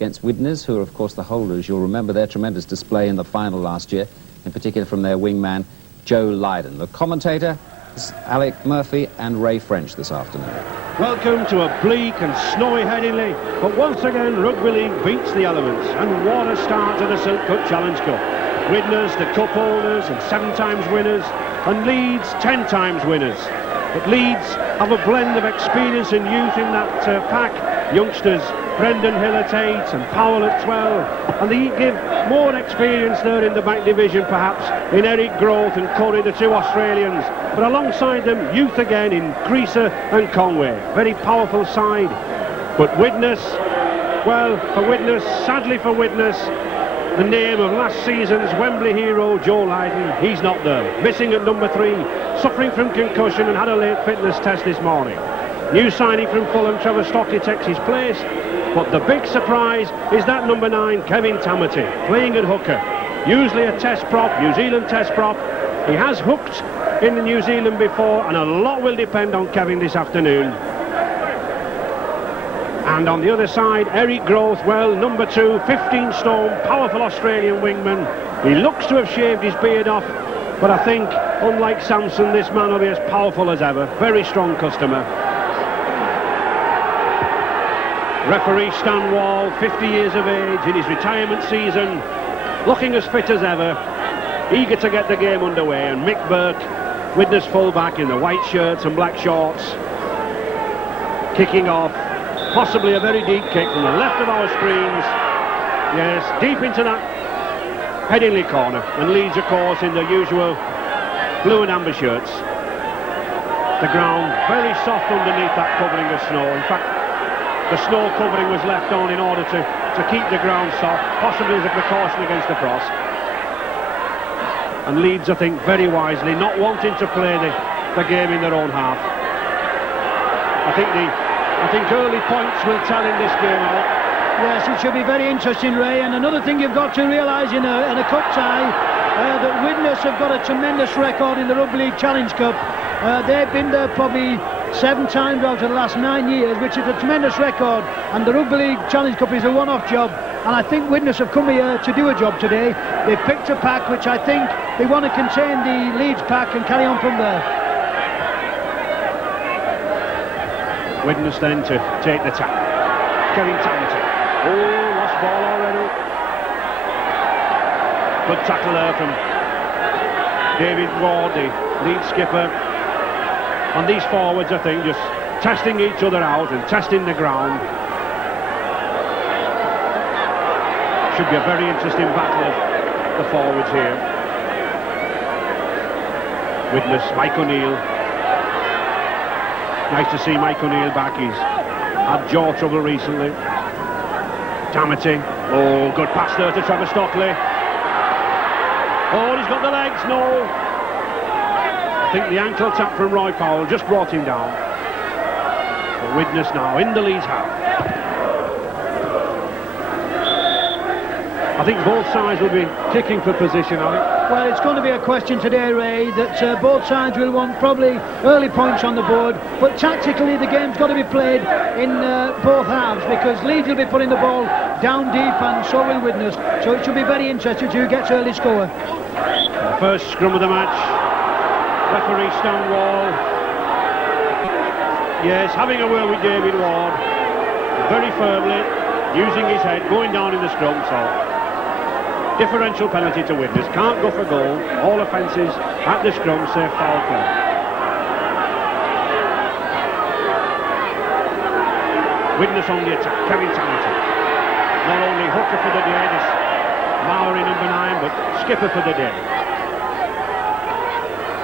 against Widnes, who are, of course, the holders. You'll remember their tremendous display in the final last year, in particular from their wingman, Joe Lydon. The commentator is Alec Murphy and Ray French this afternoon. Welcome to a bleak and snowy Headingley, but once again Rugby League beats the elements, and what a start to the Silk Cut Challenge Cup. Widnes, the cup holders and 7 times winners, and Leeds 10 times winners. But Leeds have a blend of experience and youth in that pack. Youngsters Brendan Hill at 8 and Powell at 12, and they give more experience there in the back division perhaps in Eric Groth and Curry, the 2 Australians, but alongside them youth again in Creaser and Conway. Very powerful side. But Widnes, well, for Widnes, sadly for Widnes, the name of last season's Wembley hero Joe Lydon, he's not there, missing at number 3, suffering from concussion and had a late fitness test this morning. New signing from Fulham, Trevor Stockley takes his place, but the big surprise is that number 9, Kevin Tamati, playing at hooker. Usually a test prop, New Zealand test prop. He has hooked in the New Zealand before, and a lot will depend on Kevin this afternoon. And on the other side, Eric Groth, well, number 2, 15 stone, powerful Australian wingman. He looks to have shaved his beard off, but I think, unlike Samson, this man will be as powerful as ever. Very strong customer. Referee Stan Wall, 50 years of age, in his retirement season, looking as fit as ever, eager to get the game underway. And Mick Burke, Widnes fullback in the white shirts and black shorts, kicking off. Possibly a very deep kick from the left of our screens. Yes, deep into that Headingley corner. And Leeds, of course, in the usual blue and amber shirts. The ground very soft underneath that covering of snow. In fact, the snow covering was left on in order to keep the ground soft, possibly as a precaution against the frost. And Leeds, I think, very wisely, not wanting to play the game in their own half. I think early points will tell in this game out. Yes, it should be very interesting, Ray. And another thing you've got to realise in a cup tie, that Widnes have got a tremendous record in the Rugby League Challenge Cup. They've been there probably 7 times out of the last 9 years, which is a tremendous record. And the Rugby League Challenge Cup is a one-off job. And I think Widnes have come here to do a job today. They've picked a pack which I think they want to contain the Leeds pack and carry on from there. Widnes then to take the tackle. Kevin Tamati. Oh, lost ball already. Good tackle there from David Ward, the lead skipper. And these forwards, I think, just testing each other out and testing the ground. Should be a very interesting battle of the forwards here. Widnes, Mike O'Neill. Nice to see Mike O'Neill back. He's had jaw trouble recently. Tamati. Oh, good pass there to Trevor Stockley. Oh, he's got the legs. No. I think the ankle tap from Roy Powell just brought him down. So Widnes now in the Leeds half. I think both sides will be kicking for position, I think. Well, it's going to be a question today, Ray, that both sides will want probably early points on the board, but tactically the game's got to be played in both halves, because Leeds will be putting the ball down deep and so will Widnes. So it should be very interesting who gets early score. The first scrum of the match. Referee Stan Wall. Yes, having a word with David Ward. Very firmly, using his head, going down in the scrum, so differential penalty to Widnes. Can't go for goal. All offences at the scrum, save foul play. Widnes on the attack. Kevin Tamati. Not only hooker for the day, this Maori number 9, but skipper for the day.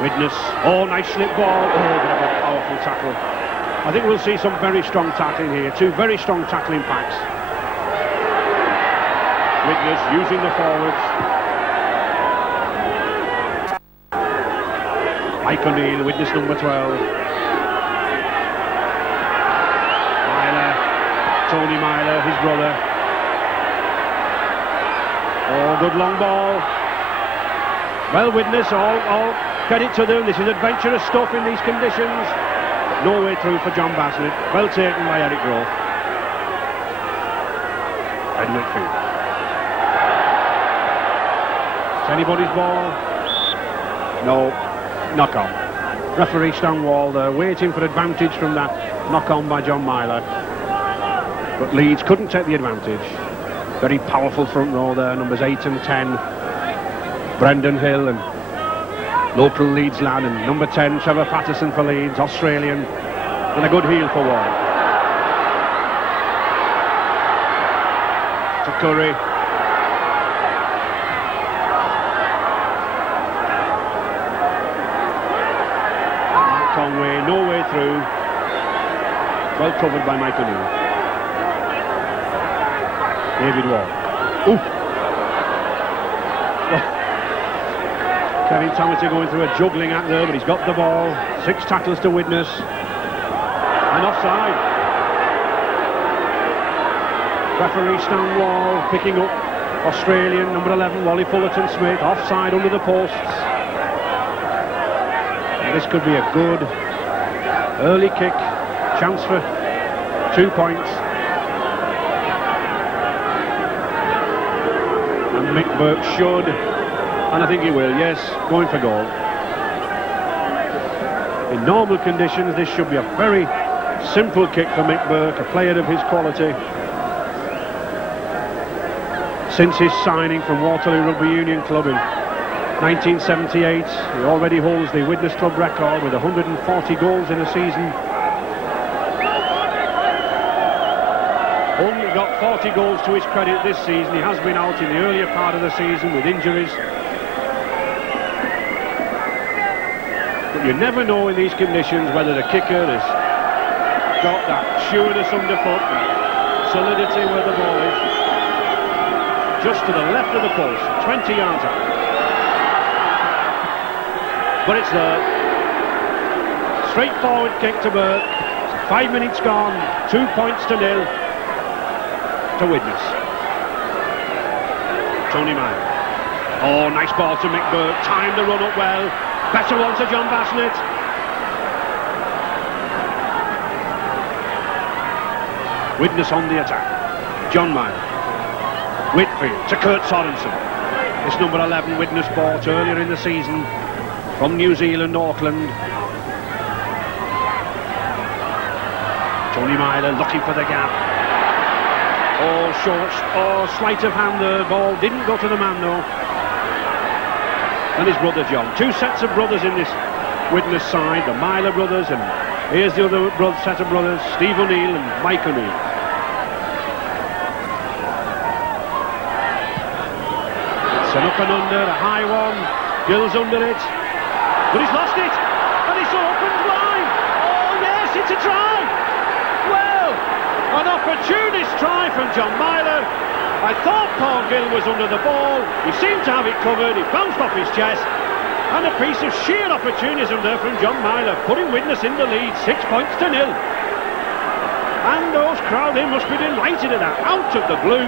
Widnes. Oh, nice slip ball. Oh, what a powerful tackle. I think we'll see some very strong tackling here. 2 very strong tackling packs. Widnes using the forwards. Mike O'Neill, Widnes number 12. Myler, Tony Myler, his brother. Oh, good long ball. Well, Widnes, all credit to them. This is adventurous stuff in these conditions. No way through for John Bassett. Well taken by Eric Groth. Ed Whitfield. It's anybody's ball. No, knock on. Referee Stanwall there, waiting for advantage from that knock on by John Myler. But Leeds couldn't take the advantage. Very powerful front row there, numbers 8 and 10. Brendan Hill and local Leeds lad, and number 10, Trevor Patterson for Leeds, Australian, and a good heel for Ward. To Curry. Mark Conway, no way through. Well covered by Mike O'Neill. David Ward. Ooh. Kevin Tamati going through a juggling act there, but he's got the ball. 6 tackles to Widnes. And offside. Referee Stanwall picking up Australian, number 11, Wally Fullerton-Smith. Offside under the posts. And this could be a good early kick. Chance for 2 points. And Mick Burke should, and I think he will, yes, going for goal. In normal conditions, this should be a very simple kick for Mick Burke, a player of his quality. Since his signing from Waterloo Rugby Union Club in 1978, he already holds the Widnes Club record with 140 goals in a season. Only got 40 goals to his credit this season. He has been out in the earlier part of the season with injuries. But you never know in these conditions whether the kicker has got that sureness underfoot, that solidity where the ball is. Just to the left of the post, 20 yards out. But it's there. Straightforward kick to Burke. 5 minutes gone, 2 points to 0 to Widnes. Tony Meyer. Oh, nice ball to Mick Burke. Timed the run up well. Better one to John Bassnett. Widnes on the attack. John Meyer. Whitfield to Kurt Sorensen. This number 11 Widnes bought earlier in the season from New Zealand, Auckland. Tony Myler looking for the gap. Oh, short, oh, sleight of hand there. Ball didn't go to the man though. And his brother John. 2 sets of brothers in this Widnes side, the Myler brothers, and here's the other set of brothers, Steve O'Neill and Mike O'Neill. It's an up and under, a high one. Gill's under it, but he's lost it, and it's open wide. Oh yes, it's a try. Well, an opportunist try from John Myler. I thought Paul Gill was under the ball. He seemed to have it covered. It bounced off his chest. And a piece of sheer opportunism there from John Myler, putting Widnes in the lead, 6 points to 0. And those crowd, they must be delighted at that, out of the blue.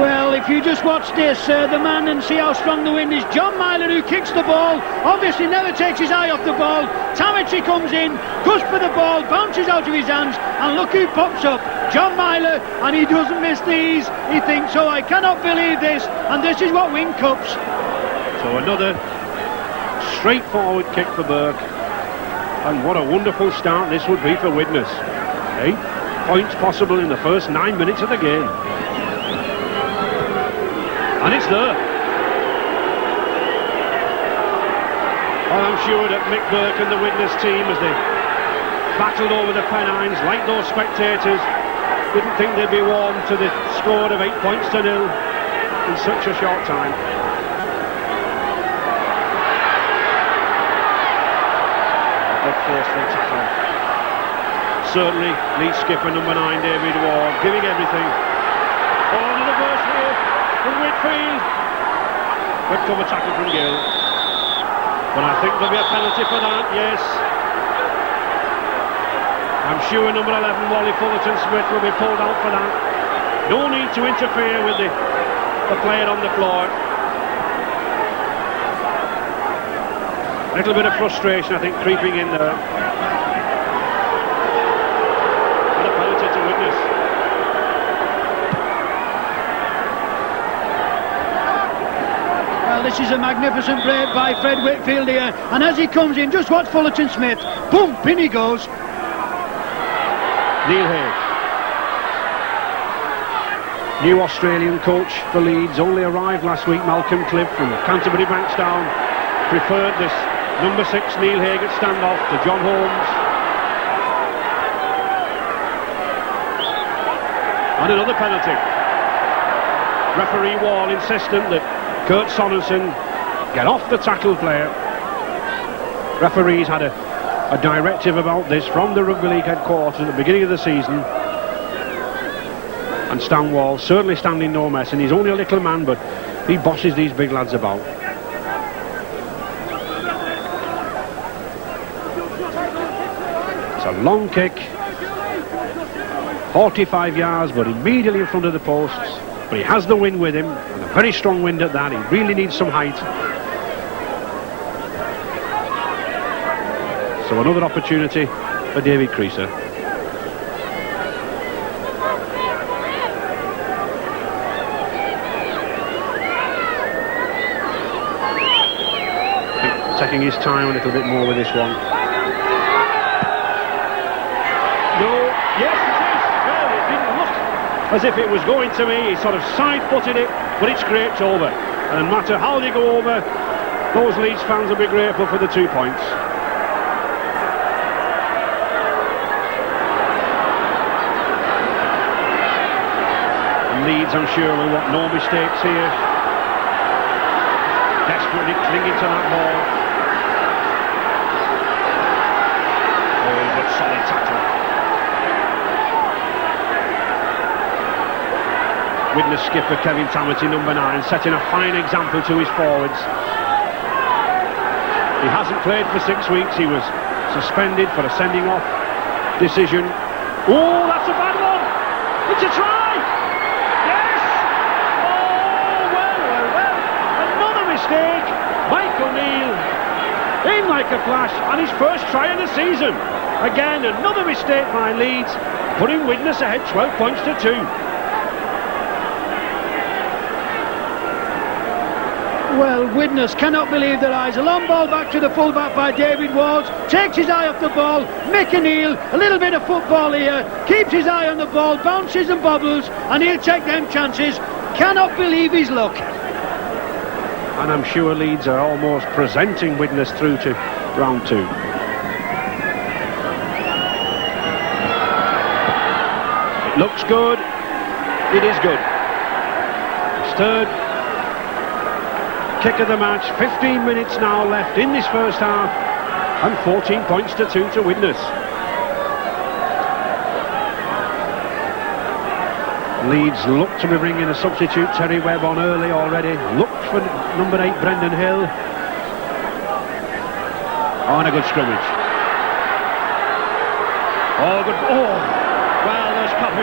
Well, if you just watch this, the man, and see how strong the wind is. John Myler, who kicks the ball, obviously never takes his eye off the ball. Tamati comes in, goes for the ball, bounces out of his hands, and look who pops up. John Myler, and he doesn't miss these. He thinks, oh, I cannot believe this, and this is what win cups. So another straightforward kick for Burke, and what a wonderful start this would be for Widnes. 8 points possible in the first 9 minutes of the game. And it's there. Well, I'm sure that Mick Burke and the Widnes team, as they battled over the Pennines, like those spectators, didn't think they'd be warm to the score of 8 points to 0 in such a short time. A good forceful tackle. Certainly, lead skipper number 9, David Ward, giving everything. Oh, another burst here from Whitfield. Good cover tackle from Gill. But I think there'll be a penalty for that, yes. I'm sure number 11, Wally Fullerton-Smith, will be pulled out for that. No need to interfere with the player on the floor. A little bit of frustration, I think, creeping in there. And a penalty to Widnes. this is a magnificent break by Fred Whitfield here, and as he comes in, just watch Fullerton Smith, boom, in he goes. Neil Hay, new Australian coach for Leeds, only arrived last week. Malcolm Cliff from Canterbury Bankstown preferred this number 6 Neil Hay at standoff to John Holmes. And another penalty. Referee Wall insistent that Kurt Sorensen get off the tackle player. Referees had a directive about this from the Rugby League headquarters at the beginning of the season. And Stan Wall certainly standing no mess, and he's only a little man, but he bosses these big lads about. It's a long kick, 45 yards, but immediately in front of the posts. But he has the wind with him, and a very strong wind at that. He really needs some height. So another opportunity for David Creaser. Taking his time a little bit more with this one. No, yes it is. Well, it didn't look as if it was going to me. He sort of side-footed it, but it scraped over. And no matter how they go over, those Leeds fans will be grateful for the 2 points. And Leeds, I'm sure, will want no mistakes here. Desperately clinging to that ball. Solid tackle. Widnes skipper Kevin Tamati, number 9, setting a fine example to his forwards. He hasn't played for 6 weeks. He was suspended for a sending off decision. Oh, that's a bad one. It's a try. Yes. Oh, well. Another mistake. Michael Neal in like a flash, and his first try of the season. Again, another mistake by Leeds, putting Widnes ahead 12 points to 2. Well, Widnes cannot believe their eyes. A long ball back to the fullback by David Wards, takes his eye off the ball. Mick O'Neill, a little bit of football here, keeps his eye on the ball, bounces and bobbles, and he'll take them chances. Cannot believe his luck. And I'm sure Leeds are almost presenting Widnes through to round 2. Looks good. It is good. His third kick of the match. 15 minutes now left in this first half, and 14 points to 2 to Widnes. Leeds look to be bringing a substitute, Terry Webb, on early already. Look for number 8 Brendan Hill. Oh, and a good scrummage. Oh, good. Oh. Well, there's Coffey.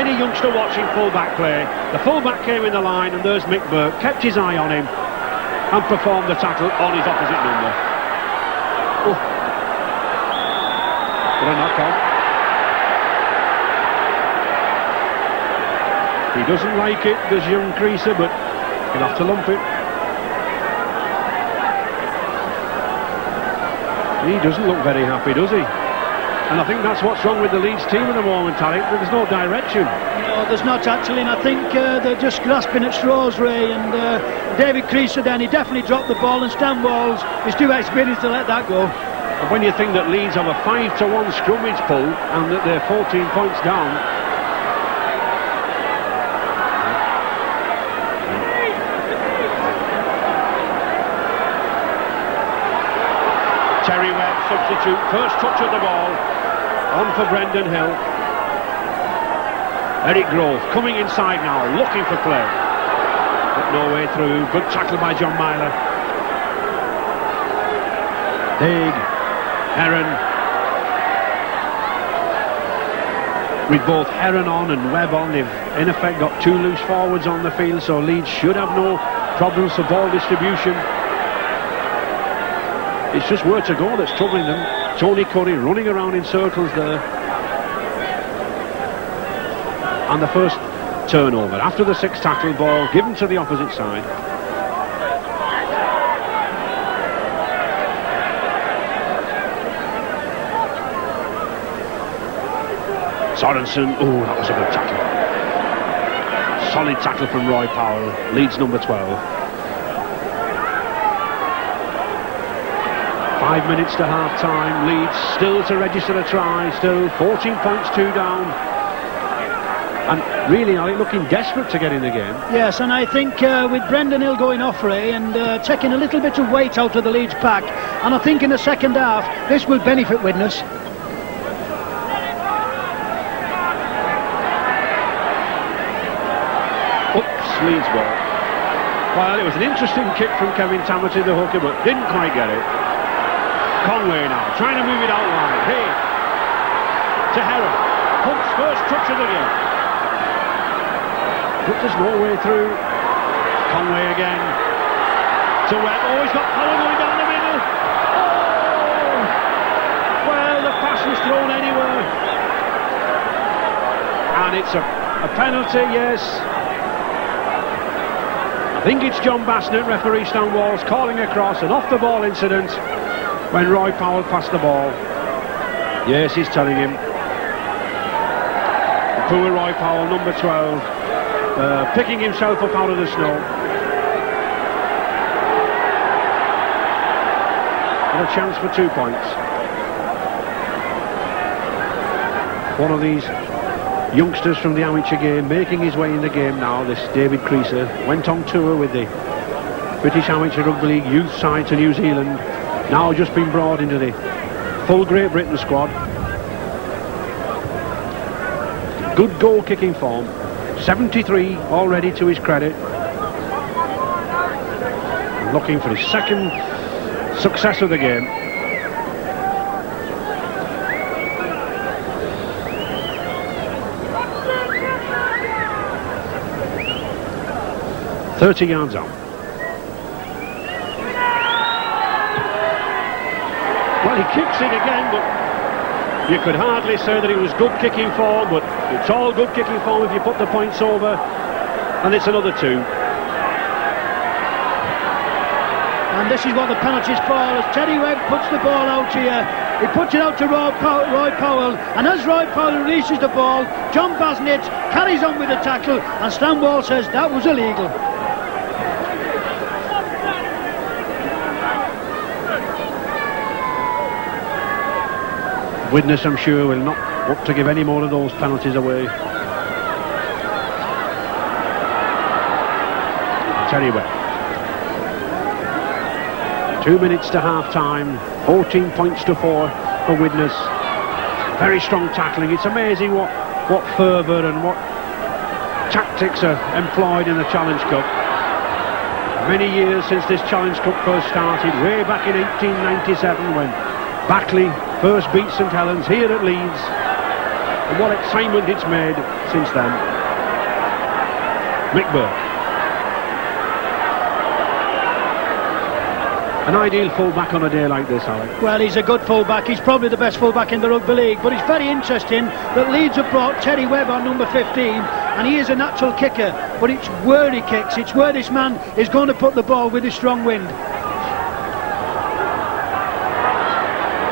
Any youngster watching full-back play. The full-back came in the line, and there's Mick Burke, kept his eye on him, and performed the tackle on his opposite number. Oh. What a knock-on. He doesn't like it, does young Creaser, but he'll have to lump it. He doesn't look very happy, does he? And I think that's what's wrong with the Leeds team at the moment, Alec. There's no direction. No, there's not actually, and I think they're just grasping at straws, Ray. And David Creaser then, he definitely dropped the ball, and Stan Walls is too experienced to let that go. And when you think that Leeds have a 5-1 scrummage pull and that they're 14 points down, Terry Webb, substitute, first touch of the ball, on for Brendan Hill. Eric Grove coming inside now, looking for play. But no way through. Good tackle by John Myler. Haig, Heron. With both Heron on and Webb on, they've in effect got 2 loose forwards on the field, so Leeds should have no problems for ball distribution. It's just where to go that's troubling them. Tony Curry running around in circles there. And the first turnover after the 6th tackle, ball given to the opposite side. Sorensen, oh, that was a good tackle. Solid tackle from Roy Powell, Leeds number 12. 5 minutes to half-time, Leeds still to register a try, still 14 points, 2 down. And really, are they looking desperate to get in the game? Yes, and I think with Brendan Hill going off, Ray, and taking a little bit of weight out of the Leeds pack, and I think in the second half, this will benefit Widnes. Leeds ball. Well, it was an interesting kick from Kevin Tamati, the hooker, but didn't quite get it. Conway now, trying to move it out wide. Here, to Heron. Hunt's first touch of the game. But there's no way through. Conway again. To Webb. Oh, he's got Powell going down the middle. Oh! Well, the pass was thrown anywhere. And it's a penalty, yes. I think it's John Bassnett, referee Stan Walls, calling across an off-the-ball incident when Roy Powell passed the ball. Yes, he's telling him. Poor Roy Powell, number 12, picking himself up out of the snow. And a chance for 2 points. One of these youngsters from the amateur game making his way in the game now, this David Creaser, went on tour with the British Amateur Rugby League youth side to New Zealand, now just been brought into the full Great Britain squad. Good goal kicking form, 73 already to his credit, looking for his second success of the game. .30 yards out. Well, he kicks it again, but you could hardly say that it was good kicking form, but it's all good kicking form if you put the points over, and it's another 2. And this is what the penalty's for, as Teddy Webb puts the ball out here. He puts it out to Roy Powell, and as Roy Powell releases the ball, John Bassnett carries on with the tackle, and Stan Wall says that was illegal. Widnes, I'm sure, will not want to give any more of those penalties away. Teddy Webb. 2 minutes to half-time, 14 points to 4 for Widnes. Very strong tackling. It's amazing what fervour and what tactics are employed in the Challenge Cup. Many years since this Challenge Cup first started, way back in 1897 when Backley first beat St Helens here at Leeds, and what excitement it's made since then. Mick Burke. An ideal full-back on a day like this, Alec. Well, he's a good full-back. He's probably the best full-back in the Rugby League, but it's very interesting that Leeds have brought Teddy Webb on number 15, and he is a natural kicker, but it's where he kicks, it's where this man is going to put the ball with his strong wind.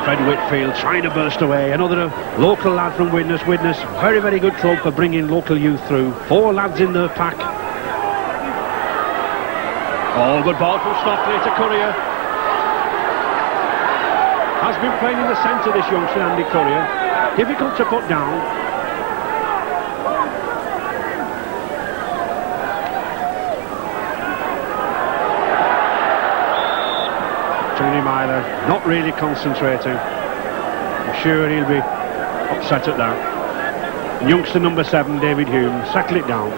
Fred Whitfield trying to burst away. Another local lad from Widnes. Widnes, very, very good club for bringing local youth through. 4 lads in their pack. Oh, good ball from Stockley to Courier. Has been playing in the centre, this youngster, Andy Courier. Difficult to put down. Tony Myler not really concentrating. I'm sure he'll be upset at that. And youngster number 7, David Hume, settle it down.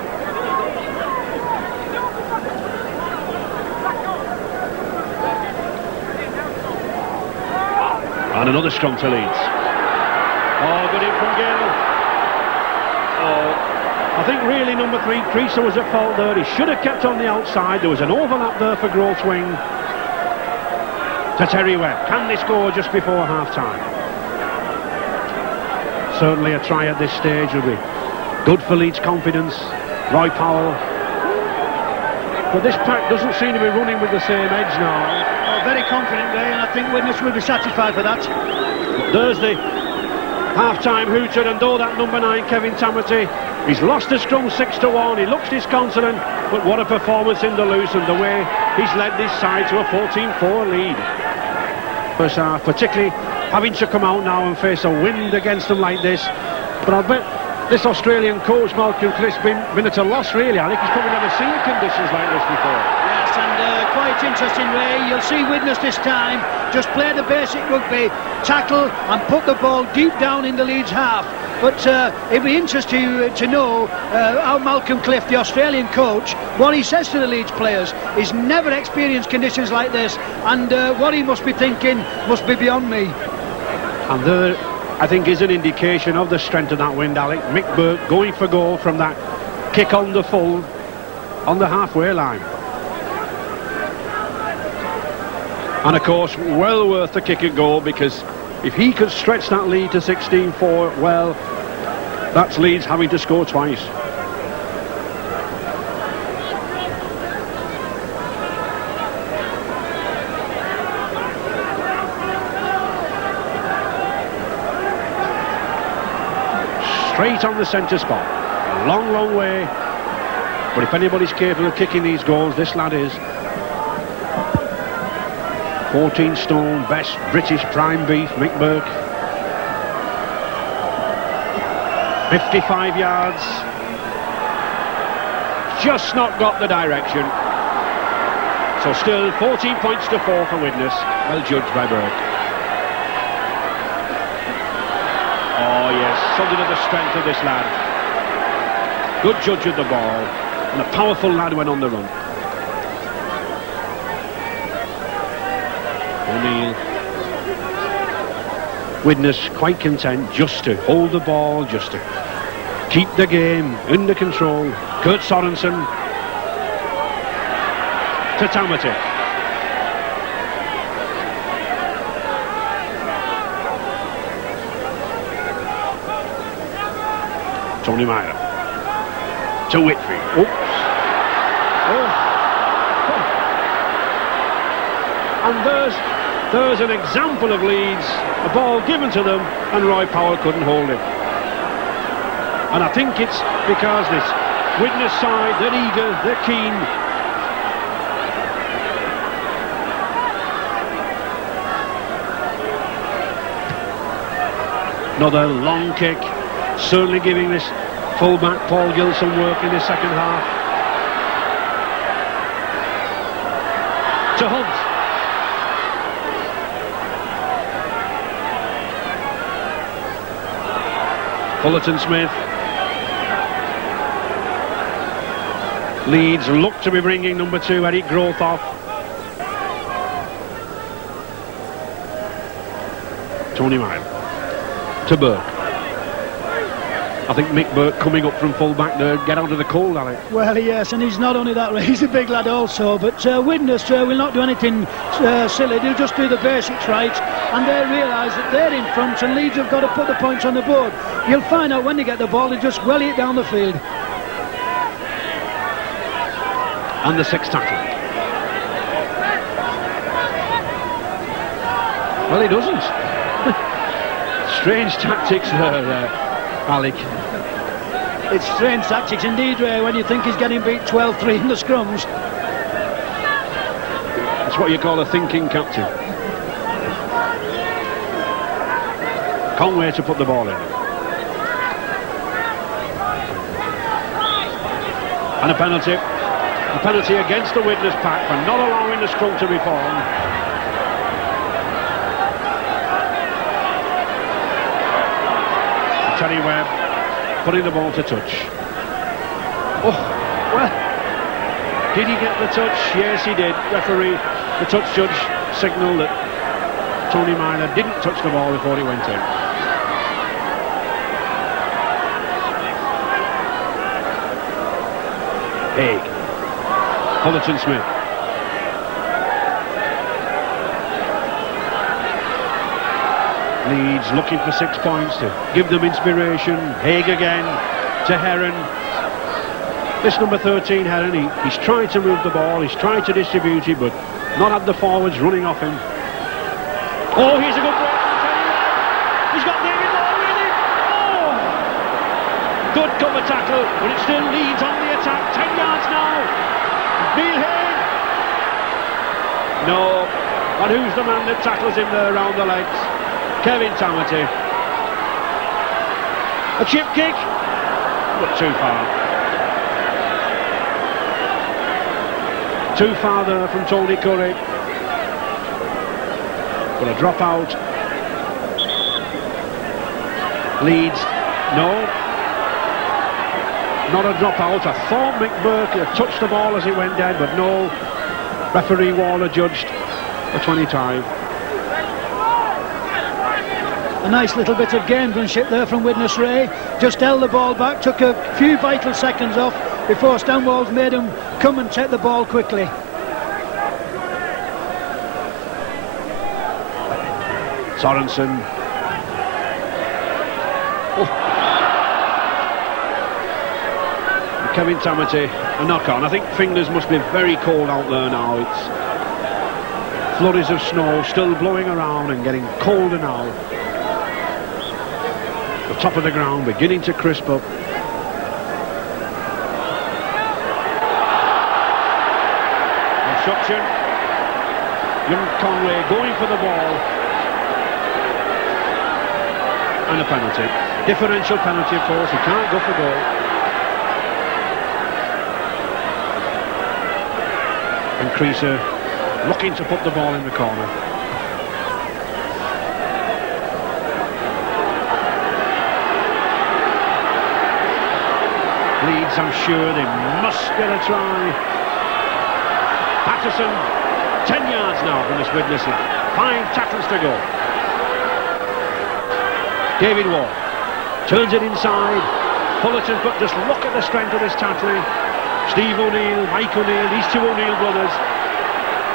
And another scrum to Leeds. Oh, good in from Gill. Oh, I think really number 3, Creaser, was at fault there. He should have kept on the outside. There was an overlap there for Groth's wing. To Terry Webb. Can they score just before half-time? Certainly a try at this stage will be good for Leeds' confidence. Roy Powell. But this pack doesn't seem to be running with the same edge now. Oh, very confident there, and I think Widnes will be satisfied for that. There's the Half-time hooted, and though that number 9, Kevin Tamati, he's lost the scrum 6-1, he looks disconsolate, but what a performance in the loose, and the way he's led this side to a 14-4 lead. First half, particularly having to come out now and face a wind against them like this. But I bet this Australian coach, Malcolm Cliff's been at a loss, really. I think he's probably never seen conditions like this before. Yes, and quite interesting, Ray. You'll see Widnes this time just play the basic rugby, tackle and put the ball deep down in the Leeds half. But it'd be interesting to know how Malcolm Cliff, the Australian coach, what he says to the Leeds players. He's never experienced conditions like this, and what he must be thinking must be beyond me. And there, I think, is an indication of the strength of that wind, Alec. Mick Burke going for goal from that kick on the full, on the halfway line. And of course, well worth the kick and goal, because if he could stretch that lead to 16-4, well, that's Leeds having to score twice. Straight on the centre spot. A long, long way. But if anybody's capable of kicking these goals, this lad is. 14 stone, best British prime beef, Mick Burke. 55 yards. Just not got the direction. So still 14 points to 4 for Widnes. Well judged by Burke. Oh yes, something of the strength of this lad. Good judge of the ball. And a powerful lad when on the run. O'Neill. Widnes quite content just to hold the ball, just to keep the game under control. Kurt Sorensen to Tamati. Tony Meyer to Whitfield. Oops. Oh. And there's an example of Leeds, a ball given to them, and Roy Powell couldn't hold it. And I think it's because this Widnes side, they're eager, they're keen. Another long kick, certainly giving this fullback Paul Gill some work in the second half. To Hunt. Fullerton Smith. Leeds look to be bringing number 2, Eric Groth, off. Tony Meyer to Burke. I think Mick Burke coming up from full-back there, get out of the cold, Alec. Well, yes, and he's not only that, he's a big lad also, but Widnes will not do anything silly. They'll just do the basics right, and they realise that they're in front, and Leeds have got to put the points on the board. You'll find out when they get the ball, they just welly it down the field. And the 6th tackle. Well, he doesn't. Strange tactics there, Alec. It's strange tactics indeed, Ray, when you think he's getting beat 12-3 in the scrums. That's what you call a thinking captain. Conway to put the ball in. And a penalty. A penalty against the Widnes pack for not allowing the scrum to be formed. Terry Webb putting the ball to touch. Oh, well, did he get the touch? Yes, he did. Referee, the touch judge, signalled that Tony Meyer didn't touch the ball before he went in. Haig. Fullerton Smith. Leeds looking for 6 points to give them inspiration. Haig again to Heron. This number 13, Heron, he's tried to move the ball, he's tried to distribute it, but not had the forwards running off him. Oh, here's a good break from Terry Webb. He's got David Moore with him. Good cover tackle, but it still leads on the attack. 10 yards now. Neil Hayne. No. And who's the man that tackles him there around the legs? Kevin Tamati. A chip kick, but too far. Too far there from Tony Curry. But a drop out. Leeds, no. Not a drop out. I thought McBurke had touched the ball as it went dead, but no. Referee Waller judged a 20-time. A nice little bit of gamesmanship there from Widnes Ray. Just held the ball back, took a few vital seconds off before Stanwell's made him come and take the ball quickly. Sorensen. Oh. Kevin Tamati, a knock on. I think fingers must be very cold out there now. It's flurries of snow still blowing around and getting colder now. The top of the ground beginning to crisp up. Obstruction. Young Conway going for the ball. And a penalty. Differential penalty, of course. He can't go for goal. And Creaser looking to put the ball in the corner. Leeds, I'm sure they must get a try. Patterson, 10 yards now from this Widnes line. 5 tackles to go. David Ward turns it inside. Fullerton, but just look at the strength of this tackling. Steve O'Neill, Mike O'Neill, these two O'Neill brothers.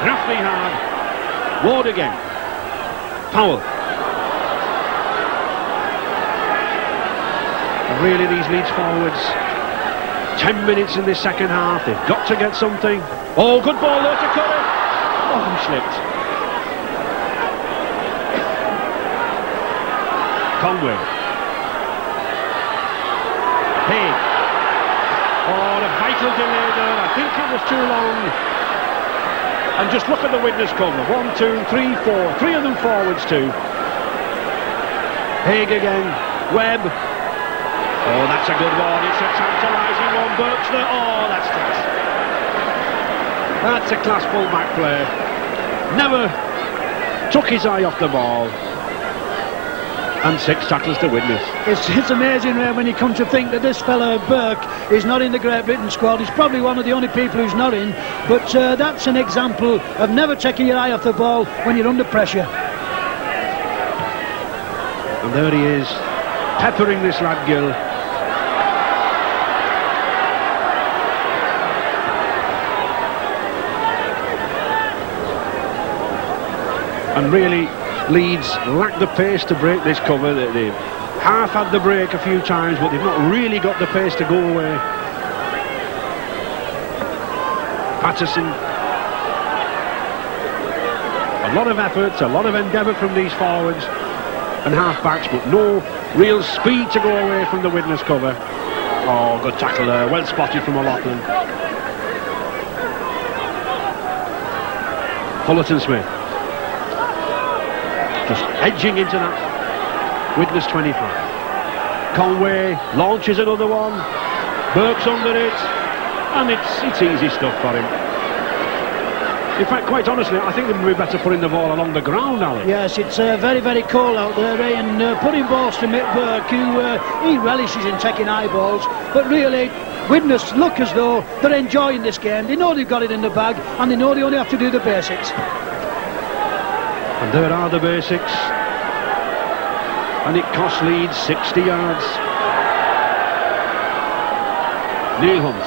Roughly hard. Ward again. Powell. And really, these Leeds forwards, 10 minutes in this second half, they've got to get something. Oh, good ball there to Curry. Oh, he slipped. Conway. Hey. Oh, the vital delay there. I think it was too long. And just look at the Widnes cover. 1, 2, 3, 4. 3 of them forwards too. Haig again. Webb. Oh, that's a good one. It's a tantalising one. Burke's there. Oh, that's class. That's a class full-back play. Never took his eye off the ball. And 6 tackles to Widnes. It's amazing, Ray, when you come to think that this fella Burke is not in the Great Britain squad. He's probably one of the only people who's not in, but that's an example of never taking your eye off the ball when you're under pressure. And there he is, peppering this lad Gill. And really, Leeds lack the pace to break this cover. They've half had the break a few times, but they've not really got the pace to go away. Patterson. A lot of effort, a lot of endeavour from these forwards and half-backs, but no real speed to go away from the Widnes cover. Oh, good tackle there. Well spotted from O'Loughlin. Fullerton Smith. Just edging into that Widnes 25. Conway launches another one. Burke's under it. And it's easy stuff for him. In fact, quite honestly, I think it would be better putting the ball along the ground, Alex. Yes, it's very, very cold out there, Ray, and putting balls to Mick Burke, who he relishes in taking high balls, but really, Widnes look as though they're enjoying this game. They know they've got it in the bag, and they know they only have to do the basics. And there are the basics. And it costs Leeds 60 yards. Neil Hunt.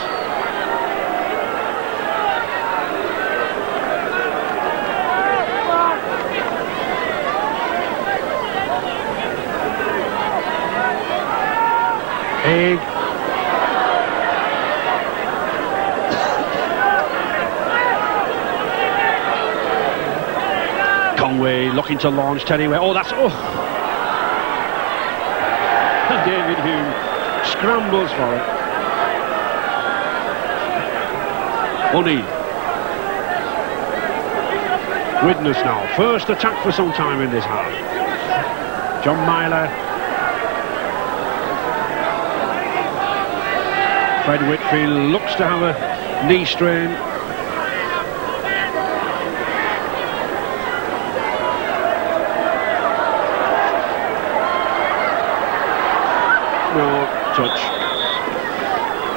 Haig. Conway looking to launch Terry Webb. Oh, that's... Oh! And David Hume scrambles for it. O'Neill. Widnes now, first attack for some time in this half. John Myler. Fred Whitfield looks to have a knee strain. No touch.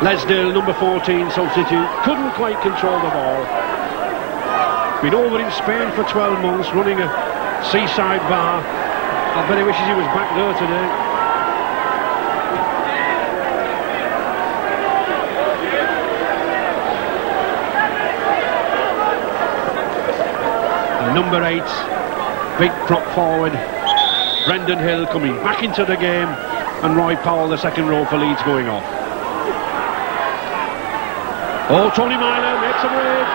Lesdale, number 14, substitute, couldn't quite control the ball. Been over in Spain for 12 months, running a seaside bar. I bet he wishes he was back there today. And number 8, big prop forward, Brendan Hill coming back into the game, and Roy Powell, the second row for Leeds, going off. Oh, Tony Myler makes a break.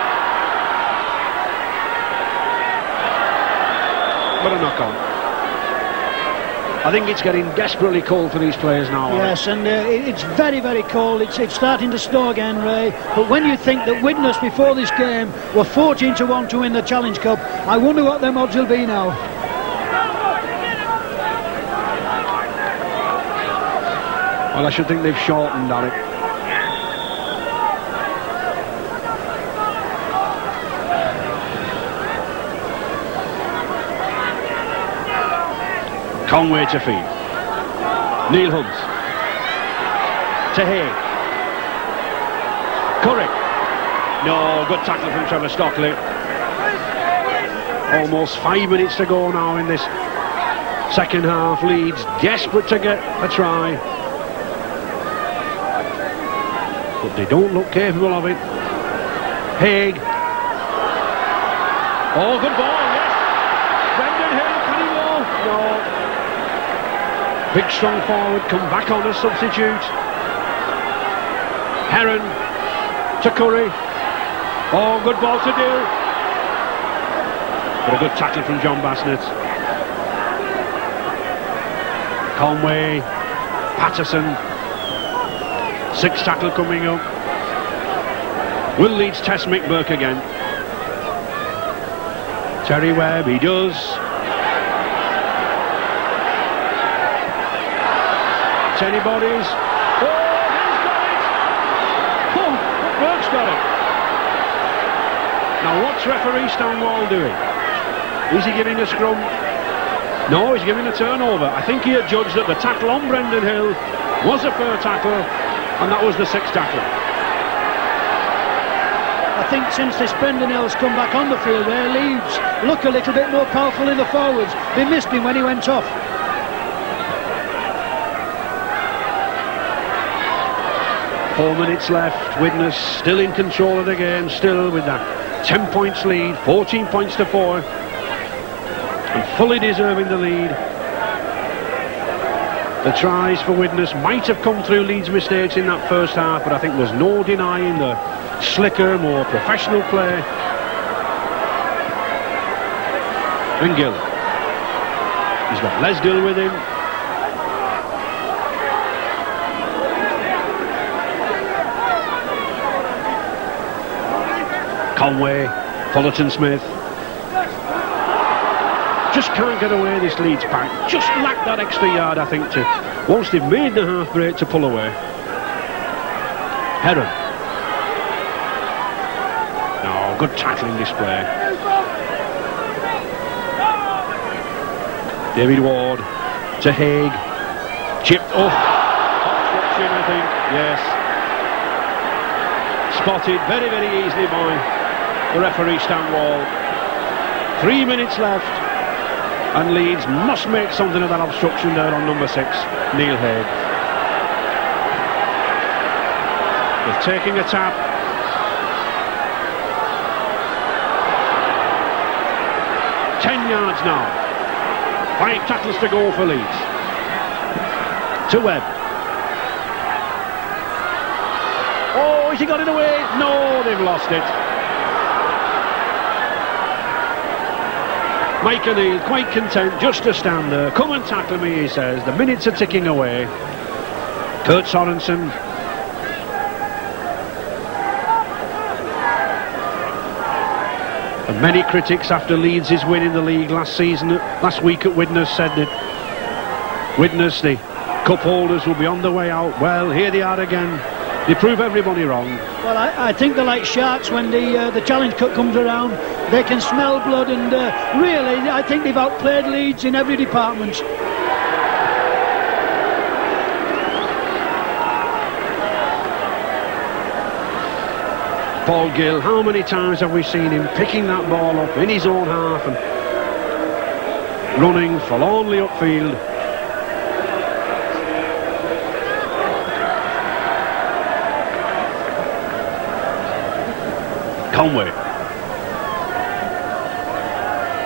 But a knock-on. I think it's getting desperately cold for these players now. Yes, and it's very, very cold. It's starting to snow again, Ray. But when you think that Widnes before this game were 14-1 to win the Challenge Cup, I wonder what their odds will be now. Well, I should think they've shortened, Alec. Conway to feed. Neil Hunt. To Hay. Curry. No, good tackle from Trevor Stockley. Almost 5 minutes to go now in this second half. Leeds desperate to get a try. But they don't look capable of it. Haig. Oh, good ball, yes. Brendan Hill, can he go? No. Big strong forward, come back on as substitute. Heron to Curry. Oh, good ball to Dill. But a good tackle from John Bassnett. Conway, Patterson. 6th tackle coming up. Will Leeds test Mick Burke again? Terry Webb, he does. It's anybody's. Oh, he's got it! Oh, Burke's got it. Now what's referee Stanwall doing? Is he giving a scrum? No, he's giving a turnover. I think he had judged that the tackle on Brendan Hill was a fair tackle, and that was the 6th tackle. I think since this Brendan Hill's come back on the field, where Leeds look a little bit more powerful in the forwards. They missed him when he went off. Four minutes left. Widnes still in control of the game, still with that 10 points lead, 14 points to 4, and fully deserving the lead. The tries for Widnes might have come through Leeds' mistakes in that first half, but I think there's no denying the slicker, more professional play. And Gill. He's got Lesdale with him. Conway, Fullerton Smith. Just can't get away, this Leeds pack. Just lack that extra yard, I think, to once they've made the half break, to pull away. Heron. No, good tackling display. David Ward to Haig. Chipped off. Obstruction, I think. Yes. Spotted very, very easily by the referee Stanwall. 3 minutes left, and Leeds must make something of that obstruction there on number 6, Neil Haig. They're taking a tap. Ten yards now. 5 tackles to go for Leeds. To Webb. Oh, has he got it away? No, they've lost it. Mike O'Neill quite content just to stand there. Come and tackle me, he says. The minutes are ticking away. Kurt Sorensen. And many critics after Leeds' win in the league last week at Widnes said that Widnes, the cup holders, will be on the way out. Well, here they are again. They prove everybody wrong. Well, I think they're like sharks when the Challenge Cup comes around. They can smell blood, and really, I think they've outplayed Leeds in every department. Paul Gill, how many times have we seen him picking that ball up in his own half and running forlornly upfield? Conway.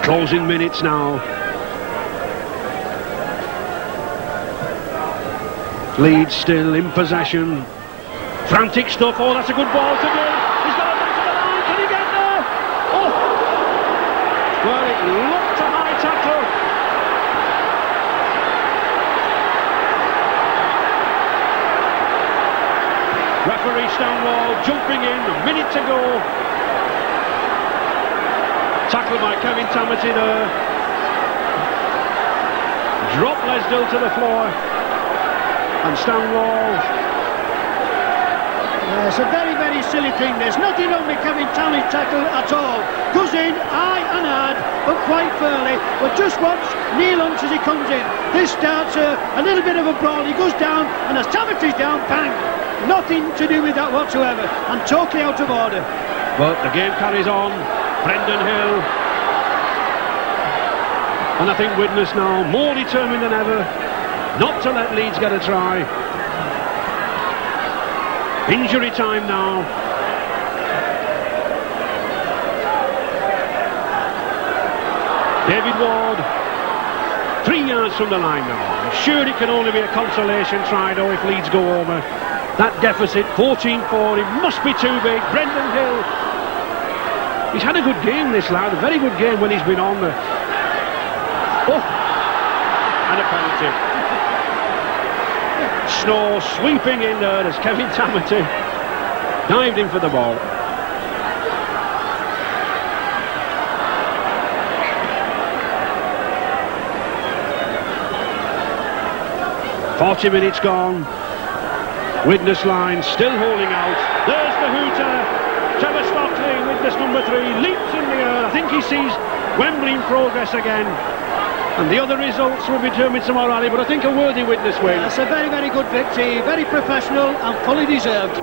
Closing minutes now. Leeds still in possession. Frantic stuff. Oh, that's a good ball to do. He's got it back to the line. Can he get there? Oh! Well, it looked a high tackle. Referee Stanwall jumping in, a minute to go. Tackled by Kevin Tamati there. Drop Lesdell to the floor. And Stanwall. It's a very, very silly thing. There's nothing wrong with Kevin Tamati's tackle at all. Goes in, high and hard, but quite fairly. But just watch Neil Hunt as he comes in. This starts a little bit of a brawl. He goes down, and as Tamati's down, bang! Nothing to do with that whatsoever, and totally out of order. But the game carries on. Brendan Hill. And I think Widnes now more determined than ever not to let Leeds get a try. Injury time now. David Ward, 3 yards from the line now. I'm sure it can only be a consolation try though if Leeds go over. That deficit, 14-4, it must be too big. Brendan Hill. He's had a good game, this lad, a very good game when he's been on there. Oh, and a penalty. Snow sweeping in there as Kevin Tamati dived in for the ball. "40 minutes gone. Widnes line still holding out. There's the hooter. Trevor Stockley, Widnes number 3, leaps in the air. I think he sees Wembley in progress again. And the other results will be determined tomorrow, Ali, but I think a worthy Widnes win. It's a very, very good victory, very professional and fully deserved.